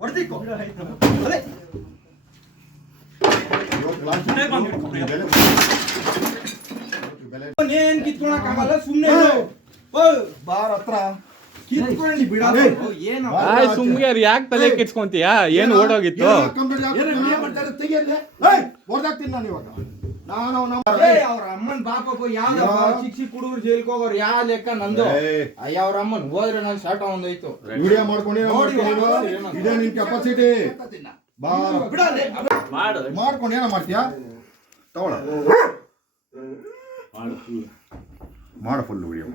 ಹೊಡೆದಿಕ್ಕೋ ಅದೇ ಏನ್ ಕಿತ್ಕೊಳಕ್ಕಾಗಲ್ಲ ಸುಮ್ನೆ ಬಾರ್ ಹತ್ರ ಕಿತ್ಕೊಳ್ಳಿ ಬಿಡ ಏನು ಸುಮ್ಗೆ ಯಾಕೆ ತಲೆ ಕೆಡ್ಸ್ಕೊಂತೀಯಾ ಏನು ಓಡೋಗಿತ್ತು ಹೊಡೆದಾಗ್ತೀನಿ ನಾನು ಇವಾಗ ಅವ್ರ ಅಮ್ಮನ್ ಬಾಪು ಯಾವ ಚಿಕ್ಕ ಹುಡುಗರು ಜೈಲ್ಗೆ ಹೋಗೋರು ಯಾವ ಲೆಕ್ಕ ನಂದು ಅವ್ರ ಅಮ್ಮನ್ ಹೋದ್ರೆ ನಾನು ಶಾರ್ಟ್ ಒಂದೈತು ವಿಡಿಯೋ ಮಾಡ್ಕೊಂಡು ಇದೇ ನಿನ್ ಕೆಪಾಸಿಟಿ ಮಾಡ್ಕೊಂಡು ಏನೋ ಮಾಡ್ತೀಯಾ ತಗೊಳ ಮಾಡು ಫುಲ್ ವಿಡಿಯೋ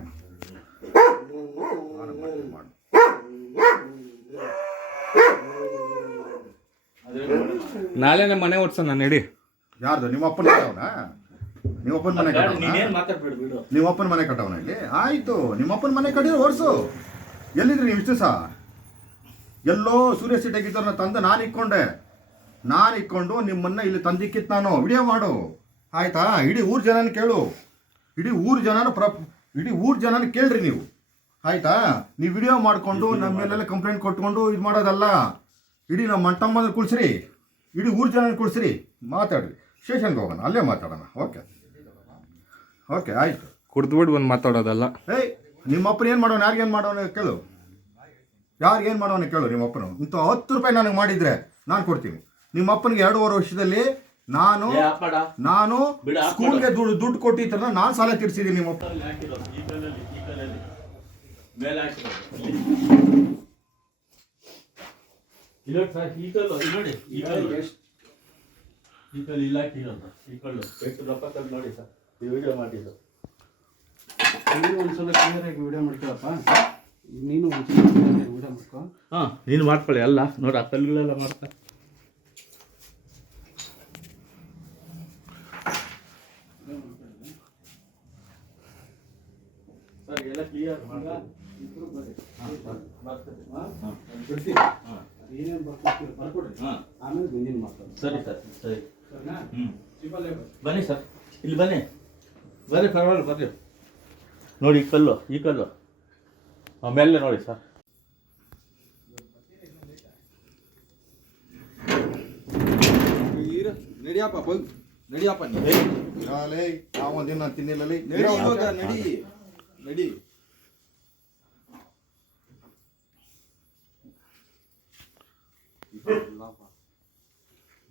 ನಾಳೆನೆ ಮನೆ ಓಡ್ಸೋಣ ನಡಿ. ಯಾರ್ದು ನಿಮ್ಮ ಅಪ್ಪನ ಕಟ್ಟವನ? ನಿಮ್ಮಪ್ಪನ ಮನೆ ಕಟ್ಟವನ? ನಿಮ್ಮಪ್ಪನ ಮನೆ ಕಟ್ಟವನ ಇಲ್ಲಿ? ಆಯ್ತು, ನಿಮ್ಮಪ್ಪನ ಮನೆ ಕಟ್ಟಿದ್ರೆ ಓಡಿಸು. ಎಲ್ಲಿದ್ರಿ ನೀವು ಇಷ್ಟು ಸಹ? ಎಲ್ಲೋ ಸೂರ್ಯ ಸಿಟಿಗಿದ್ದವ್ರನ್ನ ತಂದು ನಾನು ಇಕ್ಕೊಂಡು ನಿಮ್ಮನ್ನ ಇಲ್ಲಿ ತಂದಿಕ್ಕಿತ್ತು ನಾನು. ವಿಡಿಯೋ ಮಾಡು ಆಯ್ತಾ? ಇಡೀ ಊರ್ ಜನನ ಕೇಳು, ಇಡೀ ಊರ್ ಜನನ ಕೇಳ್ರಿ ನೀವು ಆಯ್ತಾ? ನೀವು ವಿಡಿಯೋ ಮಾಡಿಕೊಂಡು ನಮ್ಮ ಮೇಲೆಲ್ಲ ಕಂಪ್ಲೇಂಟ್ ಕೊಟ್ಕೊಂಡು ಇದು ಮಾಡೋದಲ್ಲ. ಇಡೀ ನಮ್ಮ ಮಂಟಮ್ಮನ ಕುಳ್ಸ್ರಿ, ಇಡೀ ಊರ್ ಜನನ ಕುಳ್ಸ್ರಿ, ಮಾತಾಡ್ರಿ. ಸ್ಟೇಷನ್ಗೆ ಹೋಗೋಣ, ಅಲ್ಲೇ ಮಾತಾಡೋಣ. ಓಕೆ ಆಯ್ತು. ಕುಡ್ದ್ಬಿಟ್ಟು ಬಂದು ಮಾತಾಡೋದಲ್ಲ. ನಿಮ್ಮಪ್ಪನ ಏನು ಮಾಡೋಣ, ಯಾರಿಗೇನು ಮಾಡೋಣ ಕೇಳು, ಯಾರಿಗೇನು ಮಾಡೋಣ ಕೇಳು. ನಿಮ್ಮಪ್ಪನು ಇಂಥ 10 ರೂಪಾಯಿ ನನಗೆ ಮಾಡಿದರೆ ನಾನು ಕೊಡ್ತೀನಿ. ನಿಮ್ಮಪ್ಪನಿಗೆ 2.5 ವರ್ಷದಲ್ಲಿ ನಾನು ಸ್ಕೂಲ್ಗೆ ದುಡ್ಡು ಕೊಟ್ಟಿದ್ದ ನಾನು ಸಾಲ ತೀರಿಸಿದ್ದೀನಿ. ನಿಮ್ಮಪ್ಪ ಒಂದ್ಸಲ ಕ್ಲಿಯರ್ ಆಗಿ ವಿಡಿಯೋ ಮಾಡ್ಕೊಳಪ್ಪ. ನೀನು ಒಂದ್ಸಲ ವಿಡಿಯೋ ಮಾಡ್ಕೊ. ನೀನು ಮಾಡ್ಕೊಳ್ಳಿ ಅಲ್ಲ ನೋಡಿ, ಆ ಕಲ್ಲುಗಳೆಲ್ಲ ಮಾಡ್ತಾ ಎಲ್ಲ ಕ್ಲಿಯರ್ ಏನೇನು ಬರ್ಕೊಡ್ರಿ, ಆಮೇಲೆ ಮುಂದಿನ ಮಾತಾಡ. ಸರಿ ಸರ್, ಸರಿ. ಬನ್ನಿ ಸರ್, ಇಲ್ಲಿ ಬನ್ನಿ ಪರವಾಗಿಲ್ಲ ಬರ್ರಿ. ನೋಡಿ ಈ ಕಲ್ಲು ಆಮೇಲೆ ನೋಡಿ ಸರ್. ನಡಿಯಪ್ಪ ನಾವೊಂದಿನ ತಿನ್ನಿಲ್ಲ. ನಡಿ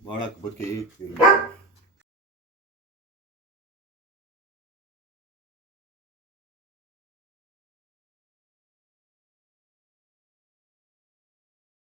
ಭಾಳ ಬದುಕಿ